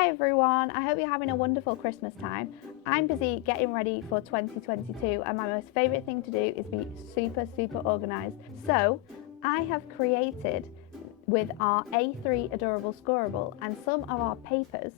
Hi everyone, I hope you're having a wonderful Christmas time. I'm busy getting ready for 2022 and my most favourite thing to do is be super organised. So I have created with our A3 Adorable Scorable and some of our papers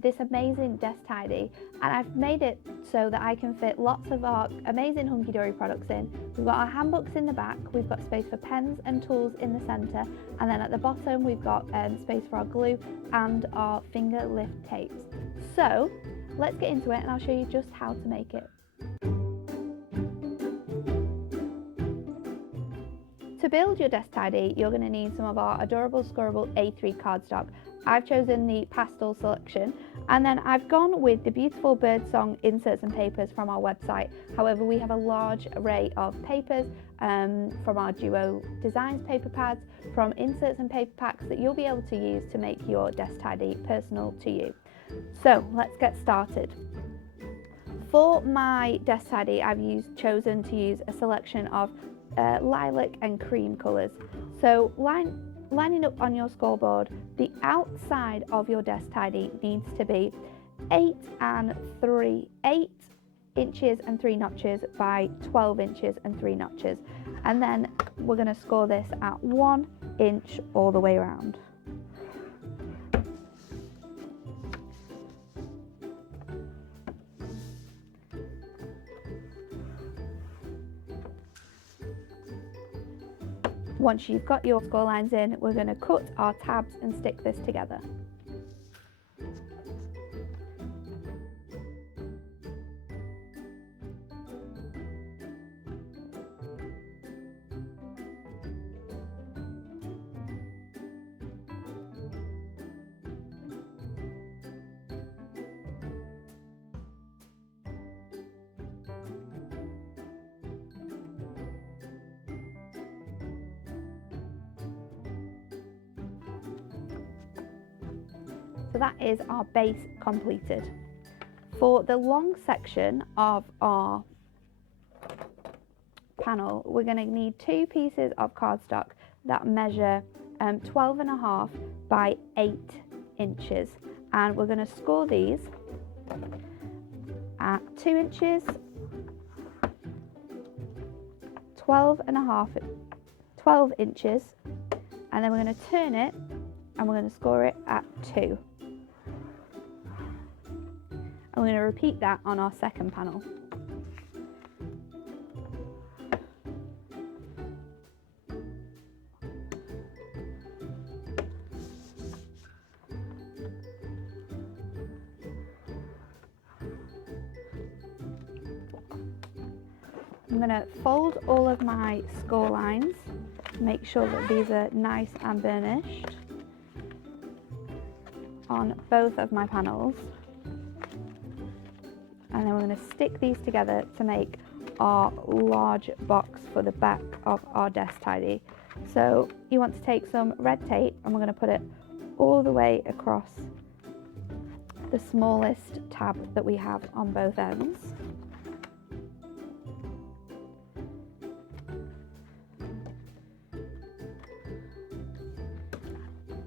this amazing desk tidy, and I've made it so that I can fit lots of our amazing hunky dory products in. We've got our handbooks in the back, we've got space for pens and tools in the centre, and then at the bottom we've got space for our glue and our finger lift tapes. So let's get into it and I'll show you just how to make it. To build your desk tidy, you're going to need some of our Adorable Scorable A3 cardstock. I've chosen the pastel selection, and then I've gone with the beautiful birdsong inserts and papers from our website. However, we have a large array of papers from our Duo Designs paper pads, from inserts and paper packs that you'll be able to use to make your desk tidy personal to you. So let's get started. For my desk tidy, I've chosen to use a selection of lilac and cream colours. So lining up on your scoreboard, the outside of your desk tidy needs to be 8 inches and 3 notches by 12 inches and 3 notches, and then we're going to score this at 1 inch all the way around. Once you've got your score lines in, we're going to cut our tabs and stick this together. So that is our base completed. For the long section of our panel, we're going to need 2 pieces of cardstock that measure 12.5 by 8 inches, and we're going to score these at 2 inches, 12 inches, and then we're going to turn it and we're going to score it at 2. I'm going to repeat that on our second panel. I'm going to fold all of my score lines, make sure that these are nice and burnished on both of my panels. And then we're going to stick these together to make our large box for the back of our desk tidy. So you want to take some red tape and we're going to put it all the way across the smallest tab that we have on both ends.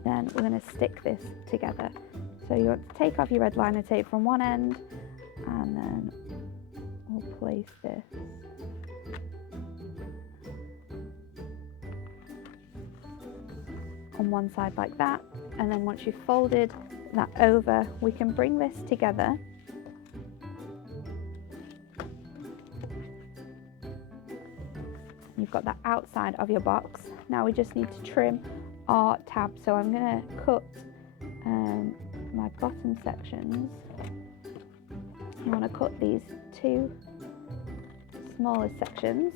Then we're going to stick this together. So you want to take off your red liner tape from one end, and then we'll place this on one side like that, and then once you've folded that over, we can bring this together you've got the outside of your box. Now we just need to trim our tab, so I'm going to cut my bottom sections. You want to cut these 2 smallest sections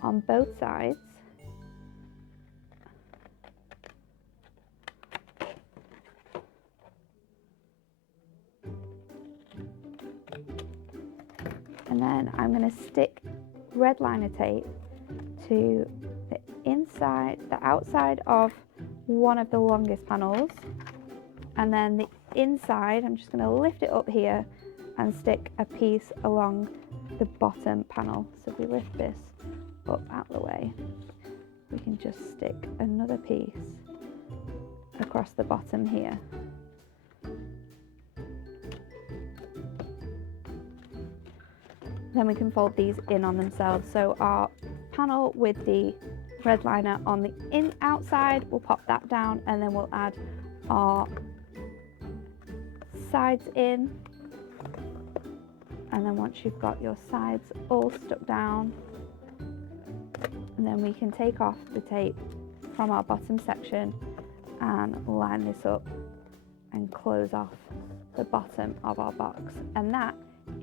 on both sides. And then I'm going to stick red liner tape to the outside of one of the longest panels, and then the inside, I'm just going to lift it up here and stick a piece along the bottom panel. So if we lift this up out of the way, we can just stick another piece across the bottom here. Then we can fold these in on themselves. So our panel with the red liner on the outside, we'll pop that down, and then we'll add our sides in. And then once you've got your sides all stuck down, and then we can take off the tape from our bottom section and line this up and close off the bottom of our box. And that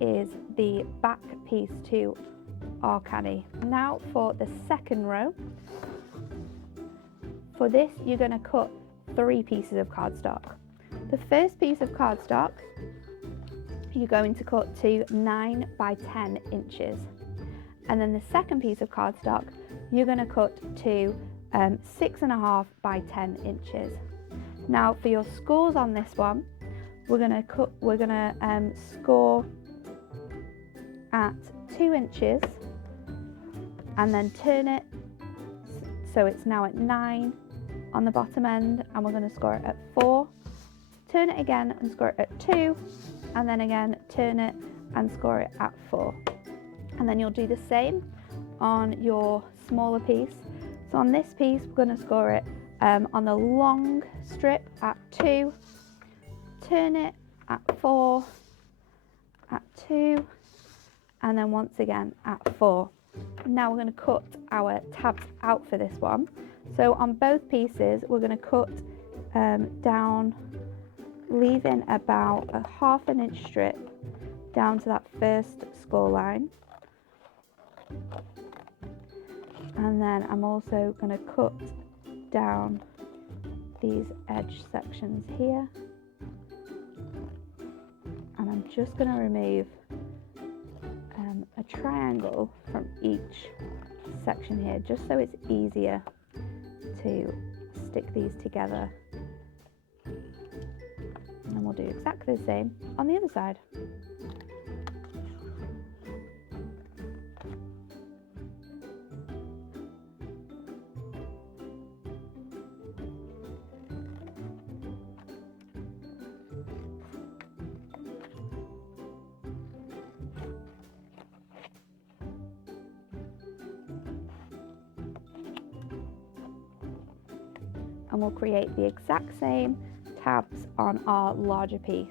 is the back piece to our caddy. Now for the second row. For this, you're going to cut 3 pieces of cardstock. The first piece of cardstock you're going to cut to 9 by 10 inches. And then the second piece of cardstock you're going to cut to 6.5 by 10 inches. Now for your scores on this one, we're going to score at 2 inches and then turn it so it's now at 9 on the bottom end, and we're going to score it at 4, turn it again and score it at 2, and then again turn it and score it at 4. And then you'll do the same on your smaller piece. So on this piece we're going to score it on the long strip at 2, turn it at 4, at 2, and then once again at 4. Now we're going to cut our tabs out for this one. So on both pieces we're going to cut down, leaving about a ½ inch strip down to that first score line. And then I'm also going to cut down these edge sections here. And I'm just going to remove a triangle from each section here, just so it's easier to stick these together. And then we'll do exactly the same on the other side. And we'll create the exact same tabs on our larger piece.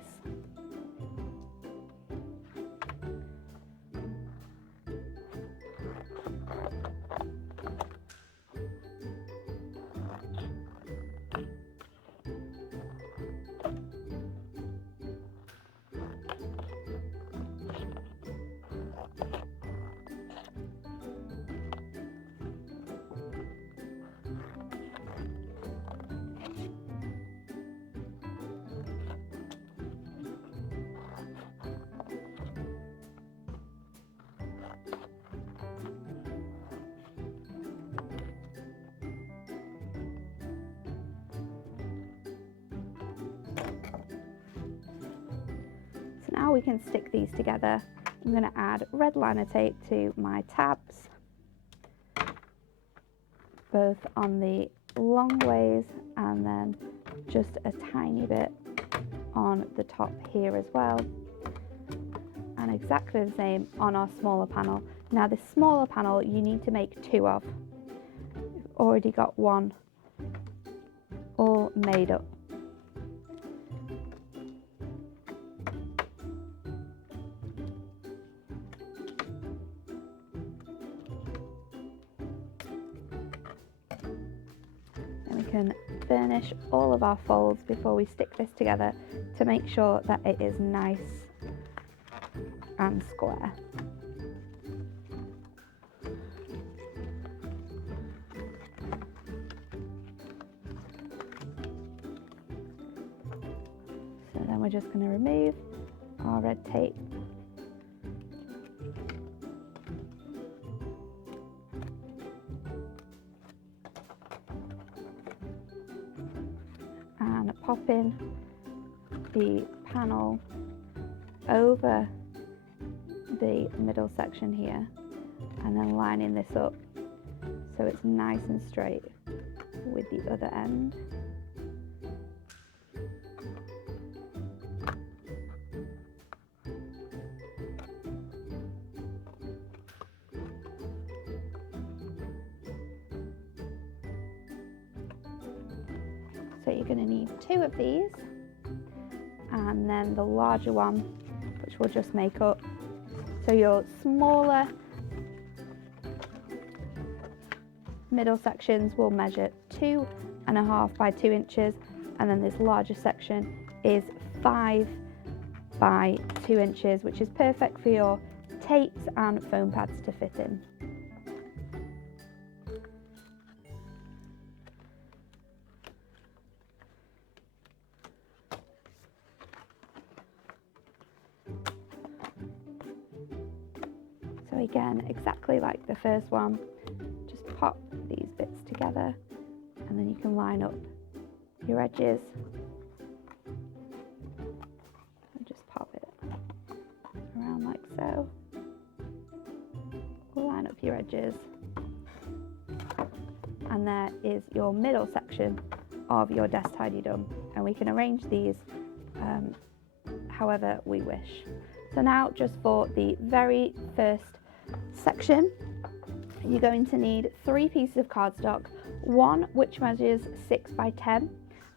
Now we can stick these together. I'm going to add red liner tape to my tabs, both on the long ways and then just a tiny bit on the top here as well. And exactly the same on our smaller panel. Now this smaller panel you need to make 2 of. We've already got 1 all made up. Can burnish all of our folds before we stick this together to make sure that it is nice and square. So then we're just going to remove our red tape. And pop in the panel over the middle section here, and then lining this up so it's nice and straight with the other end. So you're going to need 2 of these, and then the larger one, which we'll just make up. So your smaller middle sections will measure 2.5 by 2 inches, and then this larger section is 5 by 2 inches, which is perfect for your tapes and foam pads to fit in. So again, exactly like the first one, just pop these bits together, and then you can line up your edges and just pop it around like so. Line up your edges, and there is your middle section of your desk tidy done, and we can arrange these however we wish. So now, just for the very first section, you're going to need 3 pieces of cardstock, 1 which measures 6 by 10,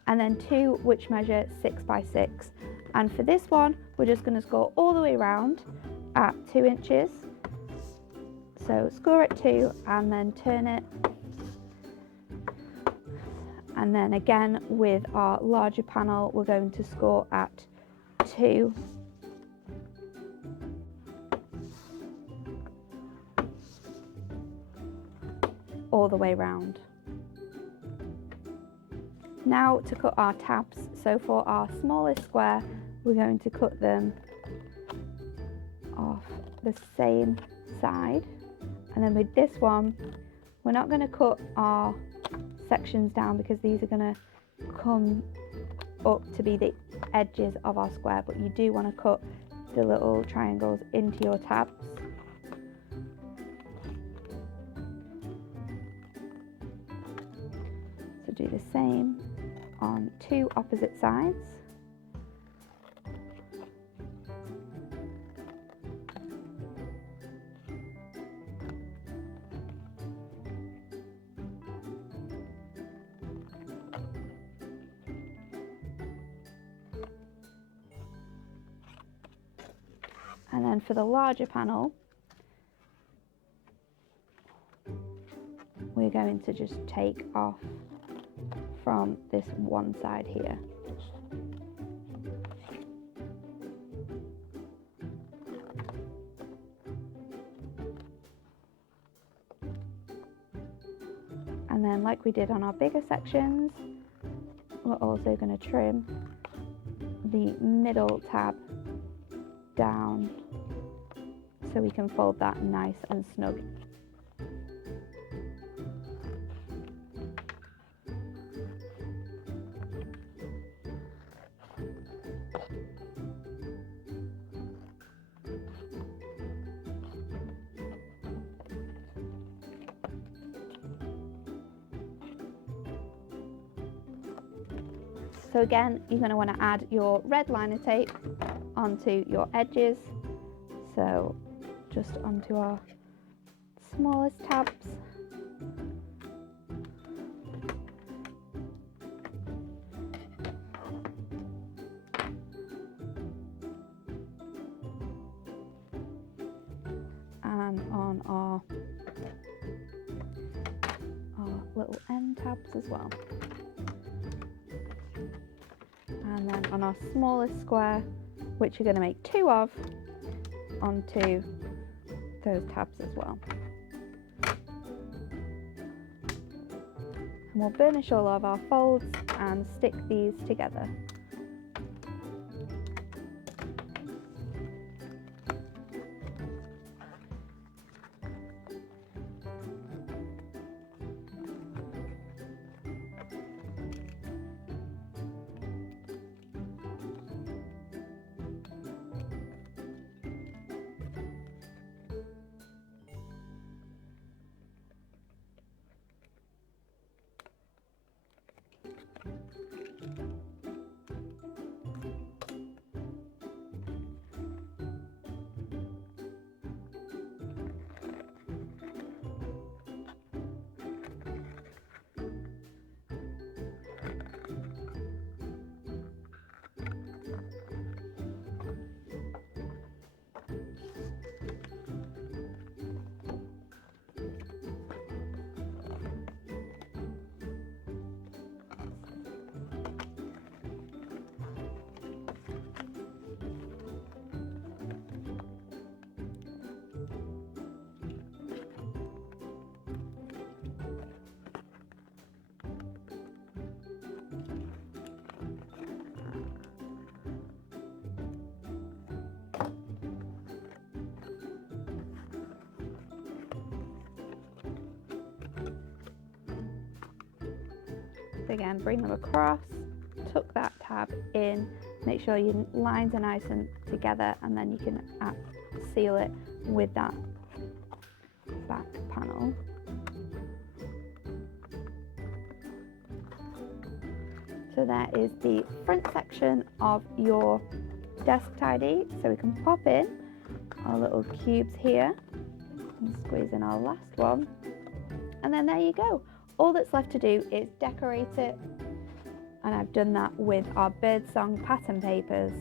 and then 2 which measure 6 by 6. And for this one, we're just going to score all the way around at 2 inches. So score at 2 and then turn it. And then again with our larger panel, we're going to score at 2. All the way round. Now to cut our tabs. So for our smallest square, we're going to cut them off the same side. And then with this one, we're not going to cut our sections down because these are going to come up to be the edges of our square, but you do want to cut the little triangles into your tabs. So do the same on 2 opposite sides. And then for the larger panel, we're going to just take off from this one side here. And then like we did on our bigger sections, we're also going to trim the middle tab down so we can fold that nice and snug. So again, you're going to want to add your red liner tape onto your edges, so just onto our smallest tabs. And on our little end tabs as well. And then on our smallest square, which you're going to make 2 of, onto those tabs as well. And we'll burnish all of our folds and stick these together. So again, bring them across, tuck that tab in, make sure your lines are nice and together, and then you can seal it with that back panel. So there is the front section of your desk tidy. So we can pop in our little cubes here and squeeze in our last one. And then there you go. All that's left to do is decorate it. And I've done that with our birdsong pattern papers.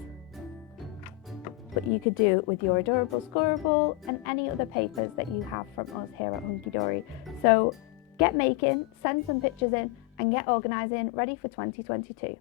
But you could do it with your adorable scorable and any other papers that you have from us here at Hunky Dory. So get making, send some pictures in, and get organising ready for 2022.